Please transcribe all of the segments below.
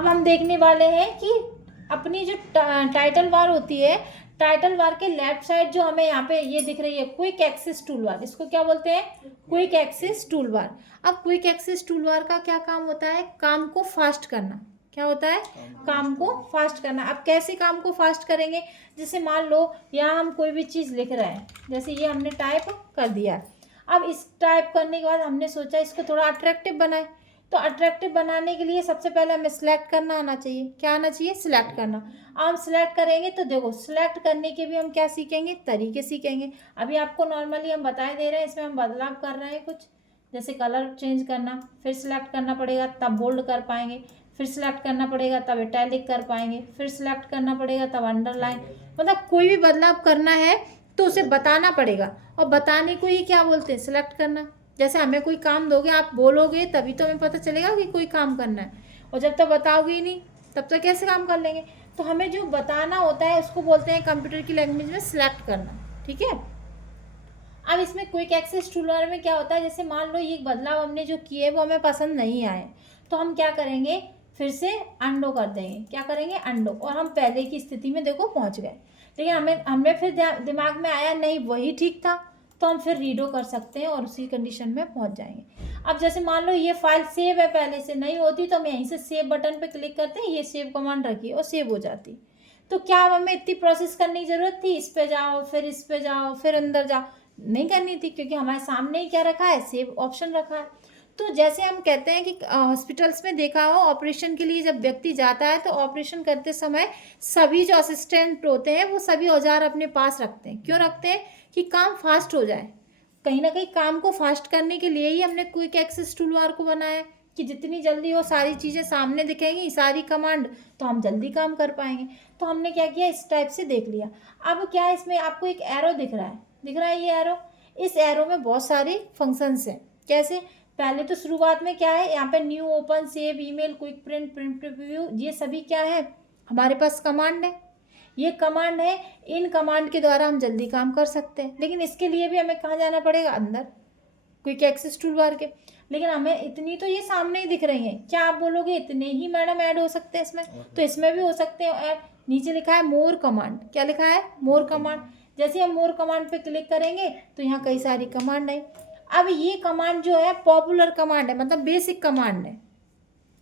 अब हम देखने वाले हैं कि अपनी जो टाइटल बार होती है, टाइटल बार के लेफ्ट साइड जो हमें यहाँ पे ये दिख रही है क्विक एक्सेस टूल बार, इसको क्या बोलते हैं? Quick access toolbar. अब क्विक एक्सेस टूल बार का क्या काम होता है? काम को फास्ट करना। क्या होता है? काम को फास्ट करना। अब कैसे काम को फास्ट करेंगे? जैसे मान लो यहाँ हम कोई भी चीज़ लिख रहे हैं, जैसे ये हमने टाइप कर दिया। अब इस टाइप करने के बाद हमने सोचा इसको थोड़ा अट्रैक्टिव बनाए। तो अट्रैक्टिव बनाने के लिए सबसे पहले हमें सिलेक्ट करना आना चाहिए। क्या आना चाहिए? सिलेक्ट करना। अब हम सिलेक्ट करेंगे तो देखो सिलेक्ट करने के भी हम क्या सीखेंगे? तरीके सीखेंगे। अभी आपको नॉर्मली हम बताए दे रहे हैं, इसमें हम बदलाव कर रहे हैं कुछ, जैसे कलर चेंज करना, फिर सिलेक्ट करना पड़ेगा तब बोल्ड कर पाएंगे, फिर सिलेक्ट करना पड़ेगा तब इटैलिक कर पाएंगे, फिर सिलेक्ट करना पड़ेगा तब अंडरलाइन। मतलब कोई भी बदलाव करना है तो उसे बताना पड़ेगा, और बताने को ही क्या बोलते हैं? सिलेक्ट करना। जैसे हमें कोई काम दोगे, आप बोलोगे तभी तो हमें पता चलेगा कि कोई काम करना है, और जब तक बताओगे ही नहीं तब तक कैसे काम कर लेंगे? तो हमें जो बताना होता है उसको बोलते हैं कंप्यूटर की लैंग्वेज में सिलेक्ट करना। ठीक है। अब इसमें क्विक एक्सेस टूल बार में क्या होता है, जैसे मान लो ये बदलाव हमने जो किए वो हमें पसंद नहीं आए, तो हम क्या करेंगे? फिर से अंडो कर देंगे। क्या करेंगे? अंडो। और हम पहले की स्थिति में देखो पहुंच गए। लेकिन हमें फिर दिमाग में आया नहीं वही ठीक था, तो हम फिर रीडो कर सकते हैं और उसी कंडीशन में पहुंच जाएंगे। अब जैसे मान लो ये फाइल सेव है, पहले से नहीं होती तो हम यहीं से सेव बटन पे क्लिक करते हैं, ये सेव कमांड रखिए और सेव हो जाती। तो क्या अब हमें इतनी प्रोसेस करने की ज़रूरत थी? इस पे जाओ, फिर इस पे जाओ, फिर अंदर जाओ, नहीं करनी थी, क्योंकि हमारे सामने ही क्या रखा है? सेव ऑप्शन रखा है। तो जैसे हम कहते हैं कि हॉस्पिटल्स में देखा हो, ऑपरेशन के लिए जब व्यक्ति जाता है तो ऑपरेशन करते समय सभी जो असिस्टेंट होते हैं वो सभी औजार अपने पास रखते हैं। क्यों रखते हैं? कि काम फास्ट हो जाए। कहीं ना कहीं काम को फास्ट करने के लिए ही हमने क्विक एक्सेस टूल बार को बनाया, कि जितनी जल्दी वो सारी चीज़ें सामने दिखेंगी, सारी कमांड, तो हम जल्दी काम कर पाएंगे। तो हमने क्या किया? इस टाइप से देख लिया। अब क्या है, इसमें आपको एक एरो दिख रहा है, दिख रहा है ये एरो। इस एरो में बहुत सारे फंक्शंस हैं। कैसे? पहले तो शुरुआत में क्या है, यहाँ पे new, open, save, email, quick print, print preview, ये सभी क्या है? हमारे पास कमांड है। ये कमांड है, इन कमांड के द्वारा हम जल्दी काम कर सकते हैं। लेकिन इसके लिए भी हमें कहाँ जाना पड़ेगा? अंदर, क्विक एक्सेस टूल बार के। लेकिन हमें इतनी तो ये सामने ही दिख रही हैं। क्या आप बोलोगे इतने ही मैडम ऐड हो सकते हैं इसमें? तो इसमें भी हो सकते हैं ऐड। नीचे लिखा है मोर कमांड। क्या लिखा है? मोर कमांड। जैसे हम मोर कमांड पे क्लिक करेंगे तो यहाँ कई सारी कमांड है। अब ये कमांड जो है पॉपुलर कमांड है, मतलब बेसिक कमांड है।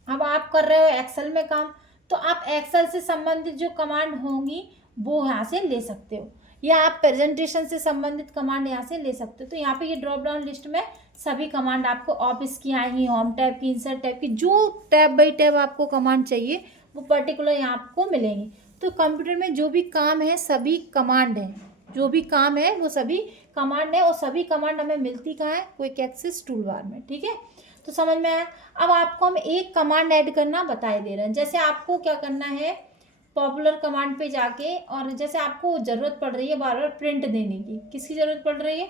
अब आप कर रहे हो एक्सेल में काम, तो आप एक्सेल से संबंधित जो कमांड होंगी वो यहाँ से ले सकते हो, या आप प्रेजेंटेशन से संबंधित कमांड यहाँ से ले सकते हो। तो यहाँ पे ये ड्रॉप डाउन लिस्ट में सभी कमांड आपको ऑफिस की आएंगी, होम टैब की, इंसर्ट टैब की, जो टैब बाई टैब आपको कमांड चाहिए वो पर्टिकुलर यहाँ आपको मिलेंगी। तो कंप्यूटर में जो भी काम है सभी कमांड है, जो भी काम है वो सभी कमांड है, और सभी कमांड हमें मिलती कहाँ है? क्विक एक्सेस टूल बार में। ठीक है, तो समझ में आया। अब आपको हम एक कमांड ऐड करना बताए दे रहे हैं। जैसे आपको क्या करना है, पॉपुलर कमांड पे जाके, और जैसे आपको ज़रूरत पड़ रही है बार बार प्रिंट देने की, किसकी ज़रूरत पड़ रही है?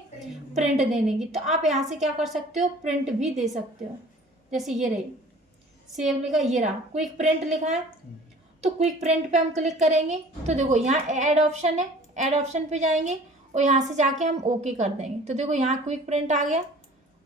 प्रिंट देने की। तो आप यहाँ से क्या कर सकते हो? प्रिंट भी दे सकते हो। जैसे ये रही, सेव लिखा, ये रहा क्विक प्रिंट लिखा है, तो क्विक प्रिंट पे हम क्लिक करेंगे तो देखो यहाँ ऐड ऑप्शन है, ऐड ऑप्शन पे जाएंगे और यहाँ से जाके हम ओके कर देंगे। तो देखो यहाँ क्विक प्रिंट आ गया,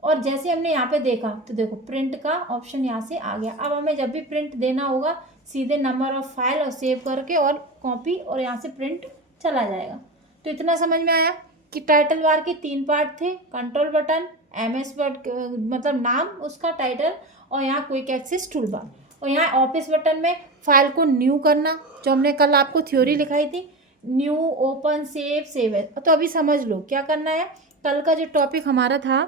और जैसे हमने यहाँ पे देखा तो देखो प्रिंट का ऑप्शन यहाँ से आ गया। अब हमें जब भी प्रिंट देना होगा सीधे नंबर ऑफ फाइल और सेव करके और कॉपी, और यहाँ से प्रिंट चला जाएगा। तो इतना समझ में आया कि टाइटल बार के 3 पार्ट थे, कंट्रोल बटन, MS वर्ड मतलब नाम उसका टाइटल, और यहाँ क्विक एक्सेस टूल बार, और यहाँ ऑफिस बटन में फाइल को न्यू करना, जो हमने कल आपको थ्योरी लिखाई थी, न्यू, ओपन, सेव, सेव है। तो अभी समझ लो क्या करना है। कल का जो टॉपिक हमारा था